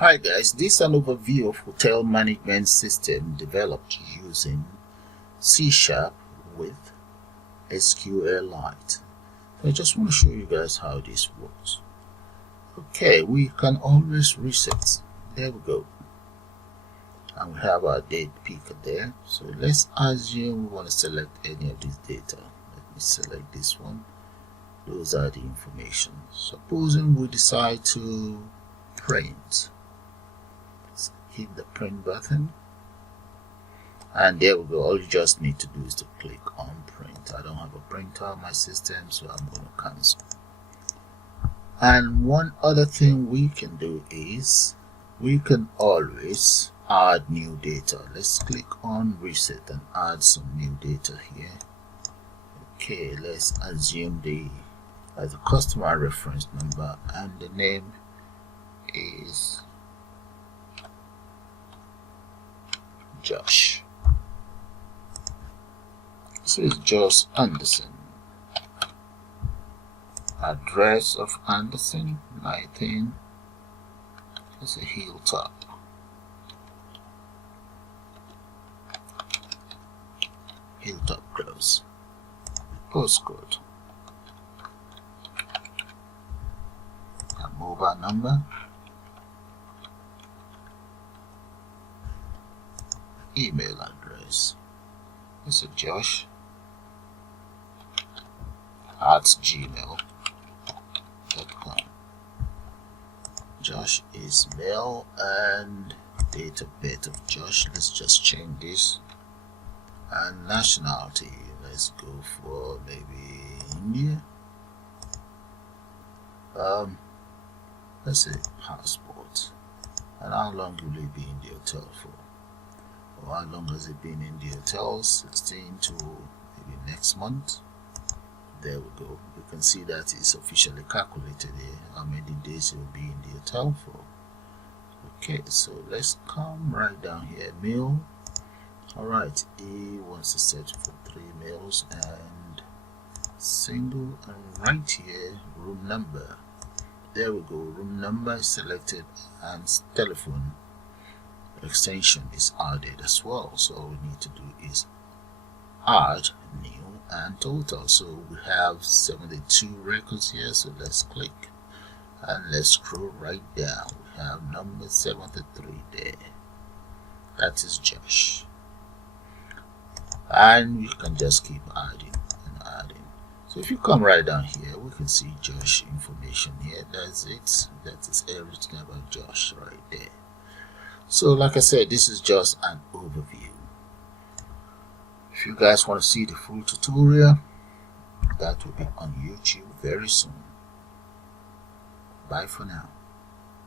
Hi guys, this is an overview of hotel management system developed using C# with SQLite. So I just want to show you guys how this works. Okay, we can always reset. There we go. And we have our date picker there. So let's assume we want to select any of these data. Let me select this one. Those are the information. Supposing we decide to print. Hit the print button, and there we go. All you just need to do is to click on print. I don't have a printer on my system, so I'm going to cancel. And one other thing we can do is we can always add new data. Let's click on reset and add some new data here. Okay, let's assume the customer reference number, and the name is Josh. This is Josh Anderson. Address of Anderson 19. It's a Hilltop. Hilltop Close. Postcode. A mobile number. Email address. It's a Josh at gmail.com. Josh is male, and date of birth of Josh, let's just change this. And nationality, let's go for maybe India. Let's say passport. And how long will he be in the hotel for? Or how long has it been in the hotel? 16 to maybe next month. There we go. You can see that it's officially calculated here how many days he will be in the hotel for. Okay, so let's come right down here. Meal. Alright, he wants to search for 3 meals and single, and right here room number. There we go. Room number is selected, and telephone extension is added as well. So all we need to do is add new and total. So we have 72 records here, so let's click and let's scroll right down. We have number 73 there. That is Josh, and you can just keep adding and adding. So if you come right down here, we can see Josh information here. That's it. That is everything about Josh right there. So like I said, this is just an overview. If you guys want to see the full tutorial, that will be on YouTube very soon. Bye for now.